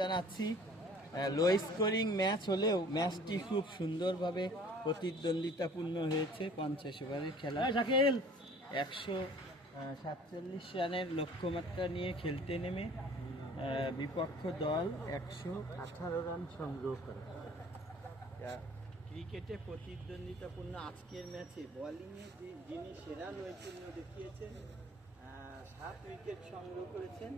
জানাচ্ছি low scoring match হলেও ম্যাচটি খুব সুন্দরভাবে প্রতিদ্বন্দ্বিতাপূর্ণ হয়েছে। 50 ওভারের খেলা, 147 রানের লক্ষ্যমাত্রা নিয়ে খেলতে নেমে বিপক্ষ দল 118 রান সংগ্রহ করে। ক্রিকেটে প্রতিদ্বন্দ্বিতাপূর্ণ আজকের ম্যাচে বোলিংয়ে যিনি সেরা নৈপুণ্য দেখিয়েছেন, 7 উইকেট সংগ্রহ করেছেন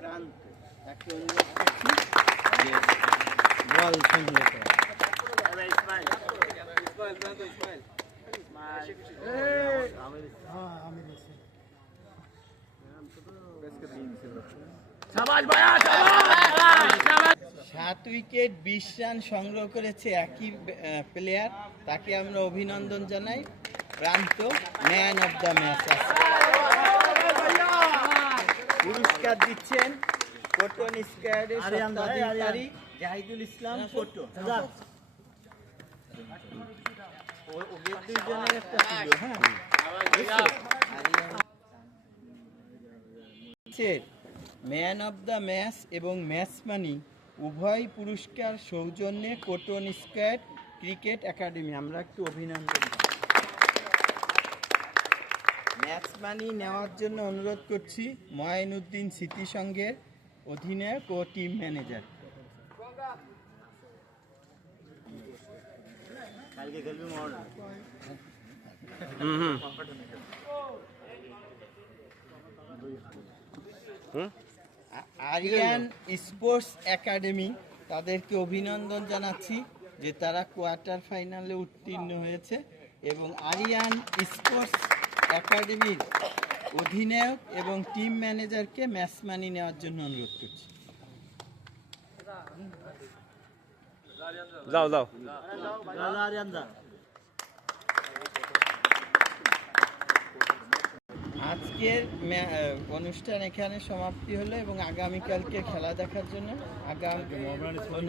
ক্রান্ত, তাকে অনুরোধ করছি যে বল সংগ্রহ করা। সাত উইকেট 20 রান সংগ্রহ করেছে একই প্লেয়ার, তাকে আমরা অভিনন্দন জানাই। প্রান্ত ম্যান অফ দ্য ম্যাচ। পুরস্কার দিচ্ছেন কটন স্কোয়াডের স্বত্বাধিকারী জাহিদুল ইসলাম কোটো। ওদের দুইজনের একটা ছিল, ম্যান অফ দ্য ম্যাচ এবং ম্যাচ মানি উভয় পুরস্কার সৌজন্যে কটন স্কোয়াড ক্রিকেট একাডেমি। আমরা একটু অভিনন্দন। ম্যাচ মানি নেওয়ার জন্য অনুরোধ করছি মঈনুদ্দিন স্মৃতি সংঘের অধিনায়ক ও team manager. Ariyan sports academy, তাদেরকে অভিনন্দন জানাচ্ছি যে তারা কোয়ার্টার ফাইনালে উত্তীর্ণ হয়েছে, এবং আরিয়ান স্পোর্টস একাডেমির অধিনায়ক এবং টিম ম্যানেজারকে ম্যাচ মানি নেওয়ার জন্য অনুরোধ করছি। আজকের অনুষ্ঠান এখানে সমাপ্তি হলো এবং আগামীকালকে খেলা দেখার জন্য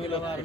ধন্যবাদ।